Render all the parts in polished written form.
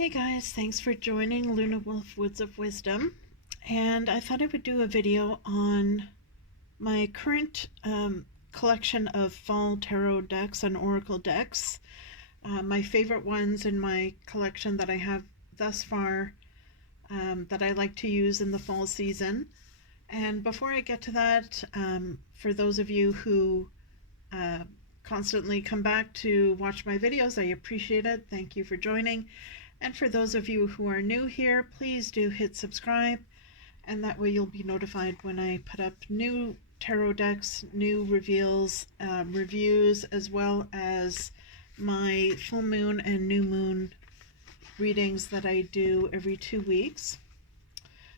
Hey guys, thanks for joining Lunawolf Woods of Wisdom. And I thought I would do a video on my current collection of fall tarot decks and oracle decks. My favorite ones in my collection that I have thus far that I like to use in the fall season. And before I get to that, for those of you who constantly come back to watch my videos, I appreciate it. Thank you for joining. And for those of you who are new here, please do hit subscribe, and that way you'll be notified when I put up new tarot decks, new reveals, reviews, as well as my full moon and new moon readings that I do every 2 weeks.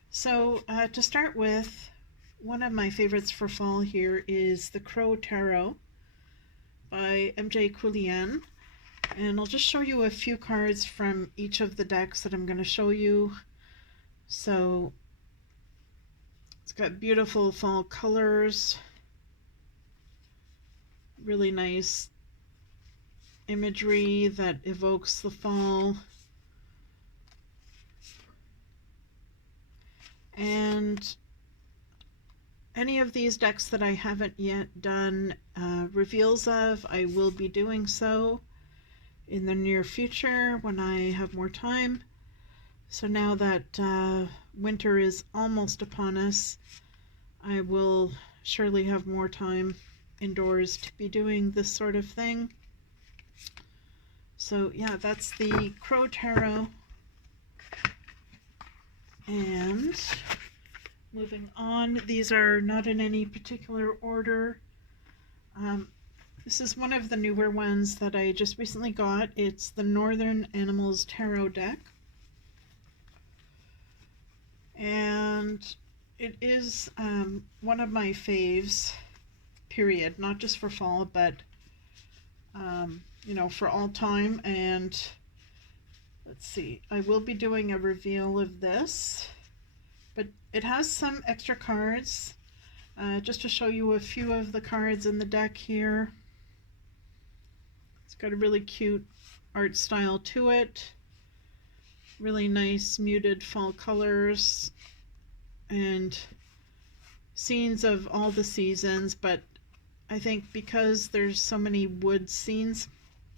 So to start with, one of my favorites for fall here is the Crow Tarot by MJ Coulian. And I'll just show you a few cards from each of the decks that I'm going to show you. So it's got beautiful fall colors, really nice imagery that evokes the fall. And any of these decks that I haven't yet done reveals of, I will be doing so in the near future when I have more time. So now that winter is almost upon us, I will surely have more time indoors to be doing this sort of thing. So yeah, that's the Crow Tarot. And moving on, these are not in any particular order. This is one of the newer ones that I just recently got. It's the Northern Animals Tarot deck. And it is one of my faves, period. Not just for fall, but, you know, for all time. And let's see, I will be doing a reveal of this. But it has some extra cards, just to show you a few of the cards in the deck here. It's got a really cute art style to it. Really nice muted fall colors and scenes of all the seasons, but I think because there's so many wood scenes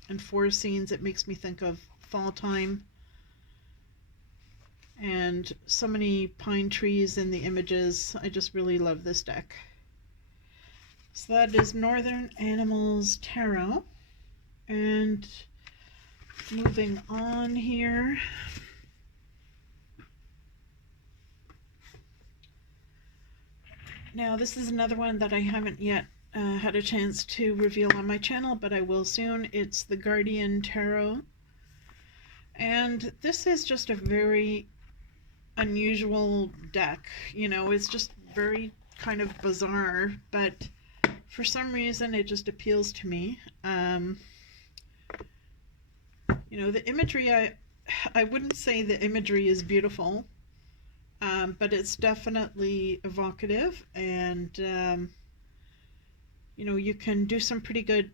and forest scenes, it makes me think of fall time. And so many pine trees in the images. I just really love this deck. So that is Northern Animals Tarot. And moving on here, now this is another one that I haven't yet had a chance to reveal on my channel, but I will soon. It's the Guardian Tarot. And this is just a very unusual deck. You know, it's just very kind of bizarre, but for some reason it just appeals to me. You know, the imagery, I wouldn't say the imagery is beautiful, but it's definitely evocative, and you know, you can do some pretty good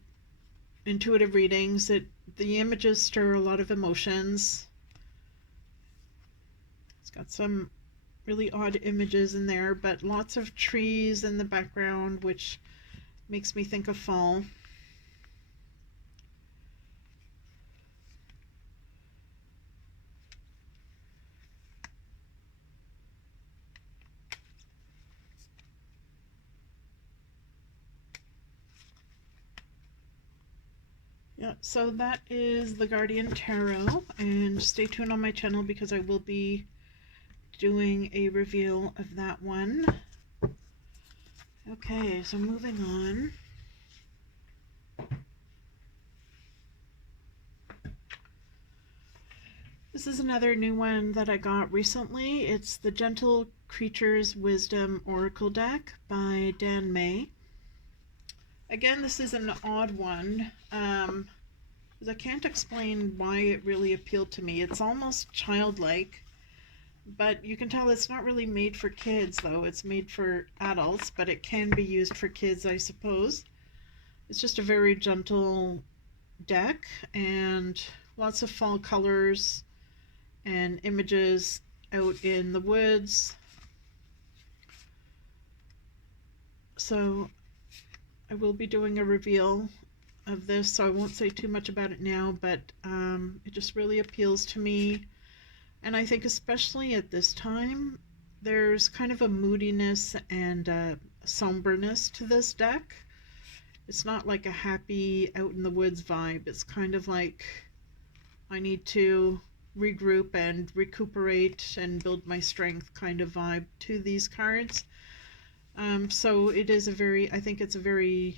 intuitive readings. The images stir a lot of emotions. It's got some really odd images in there, but lots of trees in the background, which makes me think of fall. Yeah, so that is the Guardian Tarot, and stay tuned on my channel because I will be doing a reveal of that one. Okay, so moving on. This is another new one that I got recently. It's the Gentle Creatures Wisdom Oracle deck by Dan May. Again, this is an odd one, because I can't explain why it really appealed to me. It's almost childlike, but you can tell it's not really made for kids, though. It's made for adults, but it can be used for kids, I suppose. It's just a very gentle deck, and lots of fall colors, and images out in the woods. So I will be doing a reveal of this, so I won't say too much about it now, but it just really appeals to me. And I think especially at this time, there's kind of a moodiness and a somberness to this deck. It's not like a happy out in the woods vibe. It's kind of like I need to regroup and recuperate and build my strength kind of vibe to these cards. So it is I think it's a very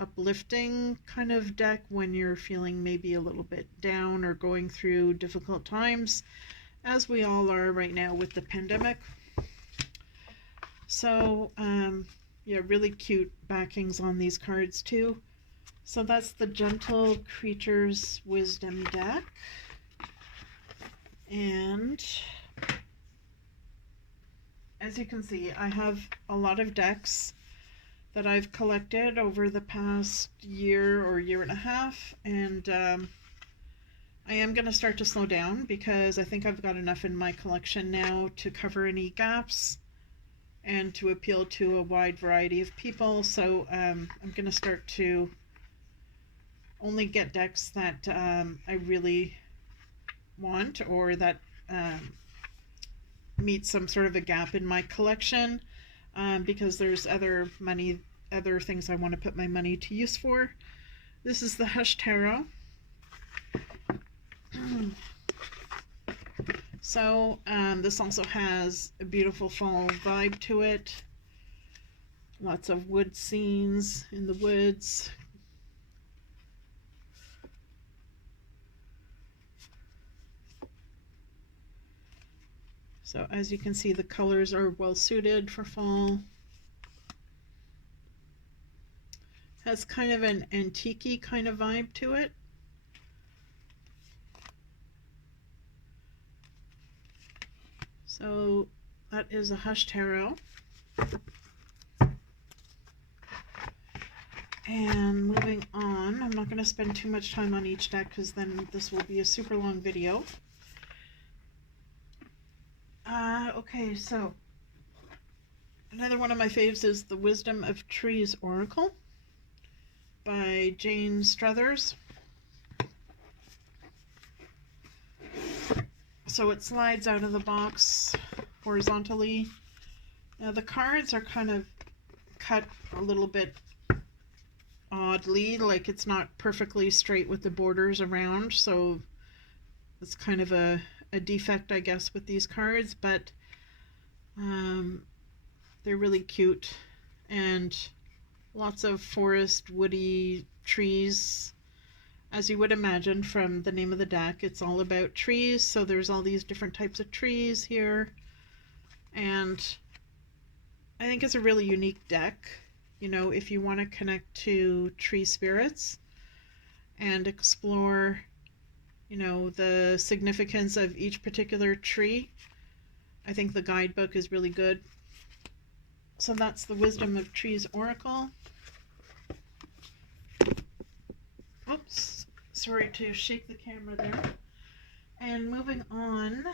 uplifting kind of deck when you're feeling maybe a little bit down or going through difficult times, as we all are right now with the pandemic. So yeah, really cute backings on these cards too. So that's the Gentle Creatures Wisdom deck. And as you can see, I have a lot of decks that I've collected over the past year or year and a half, and I am going to start to slow down because I think I've got enough in my collection now to cover any gaps and to appeal to a wide variety of people. So I'm going to start to only get decks that I really want, or that meet some sort of a gap in my collection, because there's other things I want to put my money to use for. This is the Hexa Tarot. So this also has a beautiful fall vibe to it. Lots of wood scenes in the woods. So as you can see, the colors are well suited for fall. Has kind of an antique-y kind of vibe to it. So that is a Hexa Tarot. And moving on, I'm not going to spend too much time on each deck because then this will be a super long video. Okay, so another one of my faves is the Wisdom of Trees Oracle by Jane Struthers. So it slides out of the box horizontally. Now the cards are kind of cut a little bit oddly, like it's not perfectly straight with the borders around, so it's kind of a defect, I guess, with these cards, but they're really cute, and lots of forest, woody trees. As you would imagine from the name of the deck, it's all about trees, so there's all these different types of trees here, and I think it's a really unique deck, you know, if you want to connect to tree spirits and explore, you know, the significance of each particular tree. I think the guidebook is really good. So that's the Wisdom of Trees Oracle. Oops, sorry to shake the camera there. And moving on,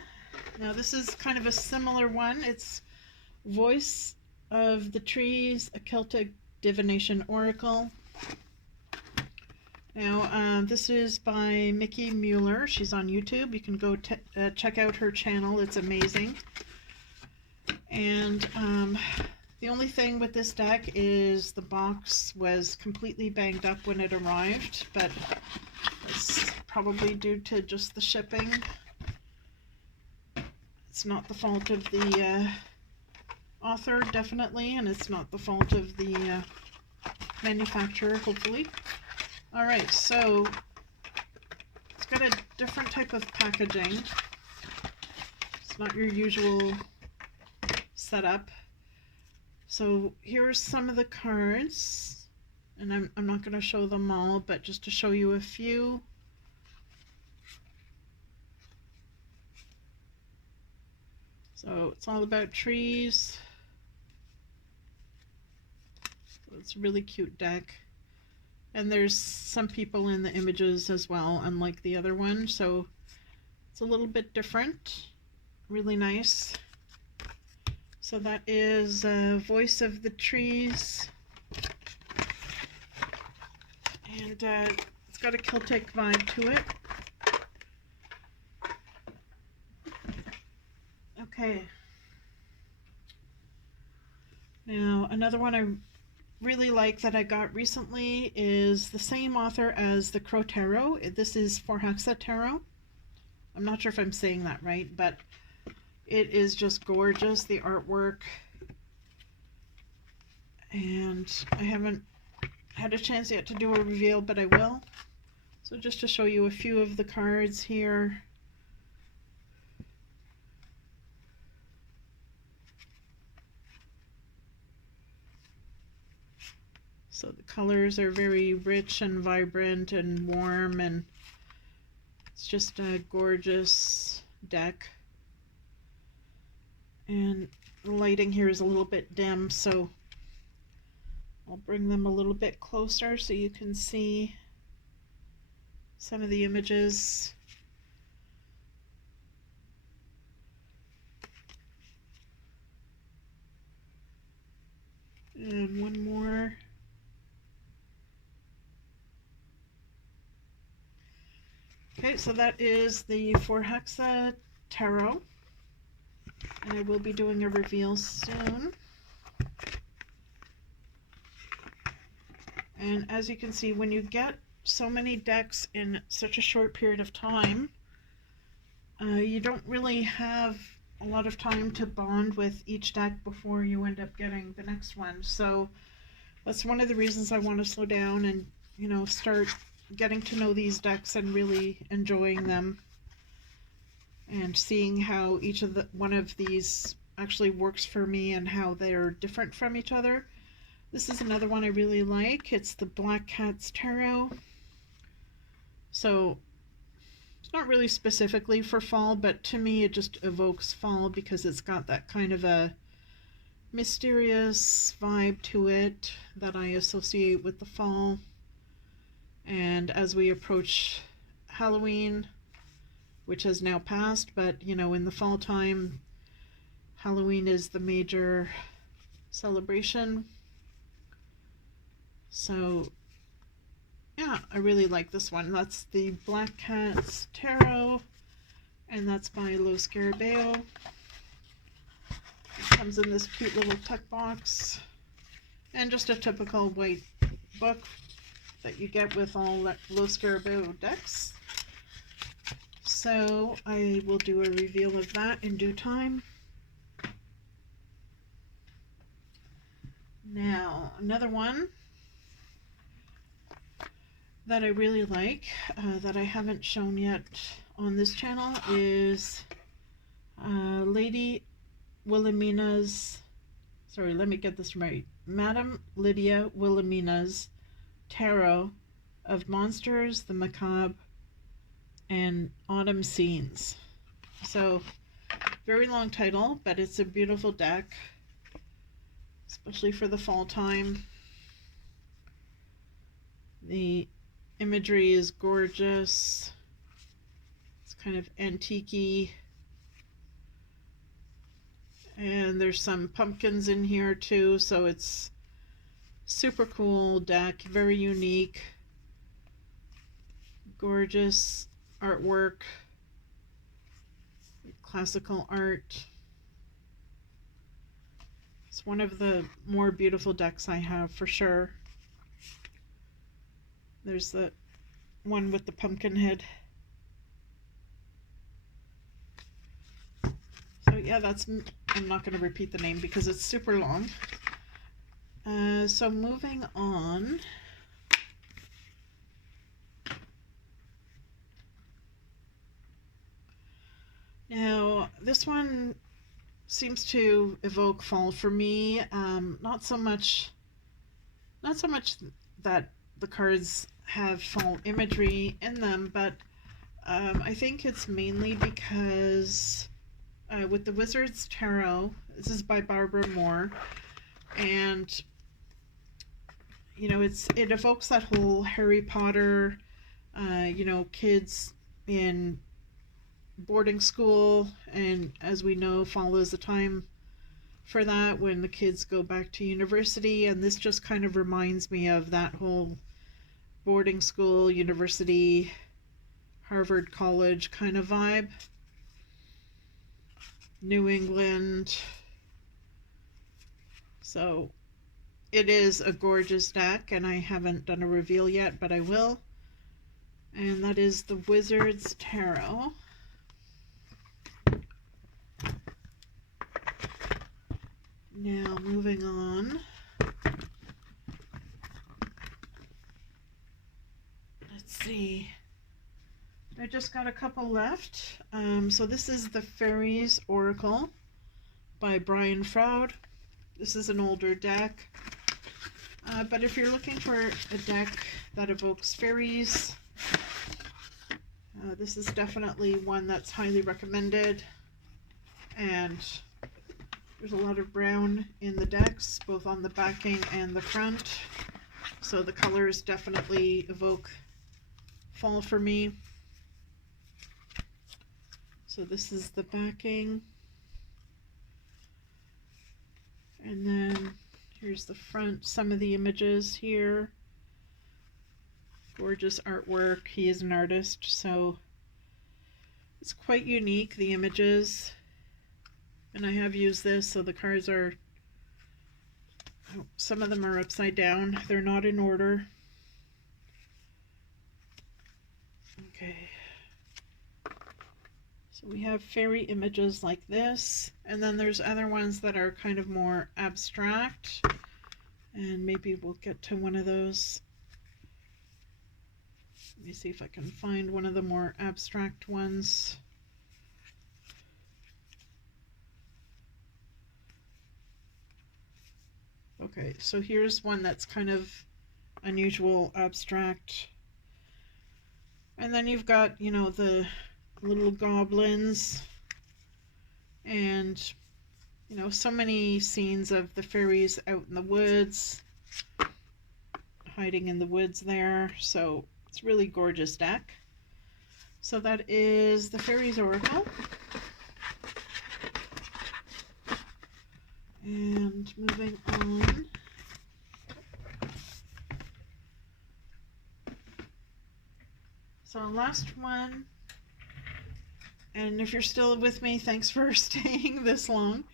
now this is kind of a similar one. It's Voice of the Trees, a Celtic Divination Oracle. Now, this is by Mickey Mueller. She's on YouTube. You can go check out her channel. It's amazing. And the only thing with this deck is the box was completely banged up when it arrived, but it's probably due to just the shipping. It's not the fault of the author, definitely, and it's not the fault of the manufacturer, hopefully. Alright, so it's got a different type of packaging. It's not your usual setup. So here's some of the cards, and I'm not going to show them all, but just to show you a few. So it's all about trees. So it's a really cute deck. And there's some people in the images as well, unlike the other one. So It's a little bit different, really nice. So that is Voice of the Trees, and it's got a Celtic vibe to it. Okay. Now, another one I really like that I got recently is the same author as the Crow Tarot. This is for Hexa Tarot. I'm not sure if I'm saying that right, but it is just gorgeous, the artwork. And I haven't had a chance yet to do a reveal, but I will. So just to show you a few of the cards here. So the colors are very rich and vibrant and warm, and it's just a gorgeous deck. And the lighting here is a little bit dim, so I'll bring them a little bit closer so you can see some of the images. And one more. Okay, so that is the For Hexa Tarot, and I will be doing a reveal soon. And as you can see, when you get so many decks in such a short period of time, you don't really have a lot of time to bond with each deck before you end up getting the next one. So that's one of the reasons I want to slow down and, you know, start getting to know these decks and really enjoying them and seeing how each of one of these actually works for me and how they're different from each other. This is another one I really like. It's the Black Cat's Tarot. So it's not really specifically for fall, but to me it just evokes fall because it's got that kind of a mysterious vibe to it that I associate with the fall. And as we approach Halloween, which has now passed, but you know, in the fall time, Halloween is the major celebration. So yeah, I really like this one. That's the Black Cat's Tarot, and that's by Lo Scarabeo. It comes in this cute little tuck box, and just a typical white book that you get with all Lo Scarabeo decks. So I will do a reveal of that in due time. Now, another one that I really like, that I haven't shown yet on this channel, is Lady Wilhelmina's, sorry, let me get this right, Madame Lydia Wilhelmina's Tarot of Monsters, the Macabre, and Autumn Scenes. So, very long title, but it's a beautiful deck, especially for the fall time. The imagery is gorgeous. It's kind of antique-y. And there's some pumpkins in here too, so it's super cool deck, very unique, gorgeous artwork, classical art. It's one of the more beautiful decks I have for sure. There's the one with the pumpkin head. So yeah, that's, I'm not going to repeat the name because it's super long. So moving on. Now, this one seems to evoke fall for me. Not so much that the cards have fall imagery in them, but I think it's mainly because with the Wizard's Tarot, this is by Barbara Moore, and you know, it evokes that whole Harry Potter, you know, kids in boarding school, and as we know, fall is the time for that when the kids go back to university, and this just kind of reminds me of that whole boarding school, university, Harvard College kind of vibe. New England. So it is a gorgeous deck, and I haven't done a reveal yet, but I will. And that is the Wizard's Tarot. Now moving on. Let's see. I just got a couple left. So this is the Fairies Oracle by Brian Froud. This is an older deck. But if you're looking for a deck that evokes fairies, this is definitely one that's highly recommended. And there's a lot of brown in the decks, both on the backing and the front. So the colors definitely evoke fall for me. So this is the backing. And then here's the front, some of the images here. Gorgeous artwork. He is an artist, so it's quite unique, the images. And I have used this, so the cards are, some of them are upside down. They're not in order. Okay. So we have fairy images like this, and then there's other ones that are kind of more abstract, and maybe we'll get to one of those. Let me see if I can find one of the more abstract ones. Okay, so here's one that's kind of unusual, abstract. And then you've got, you know, the little goblins and, you know, so many scenes of the fairies out in the woods, hiding in the woods there. So it's a really gorgeous deck. So that is the Fairies Oracle. And moving on. So last one, and if you're still with me, thanks for staying this long.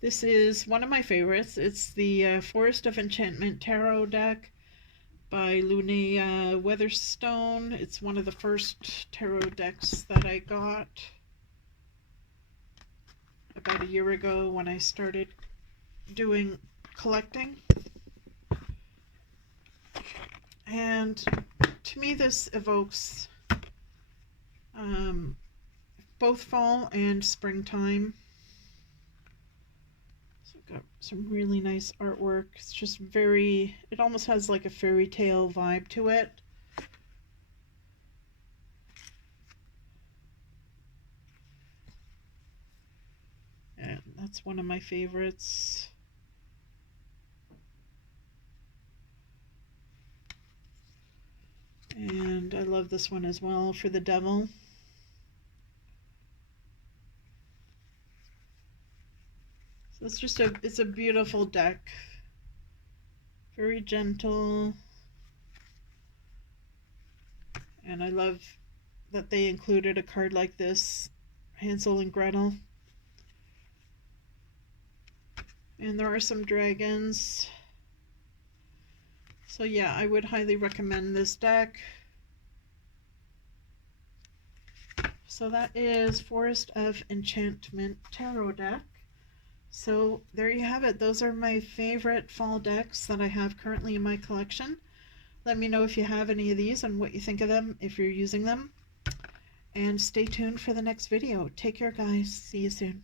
This is one of my favorites. It's the Forest of Enchantment Tarot deck by Lydia Weatherstone. It's one of the first tarot decks that I got about a year ago when I started doing collecting. And to me this evokes both fall and springtime. So I've got some really nice artwork. It's just very, it almost has like a fairy tale vibe to it. And that's one of my favorites. And I love this one as well for the devil. So it's just it's a beautiful deck. Very gentle. And I love that they included a card like this, Hansel and Gretel. And there are some dragons. So yeah, I would highly recommend this deck. So that is Forest of Enchantment Tarot deck. So there you have it. Those are my favorite fall decks that I have currently in my collection. Let me know if you have any of these and what you think of them, if you're using them. And stay tuned for the next video. Take care, guys. See you soon.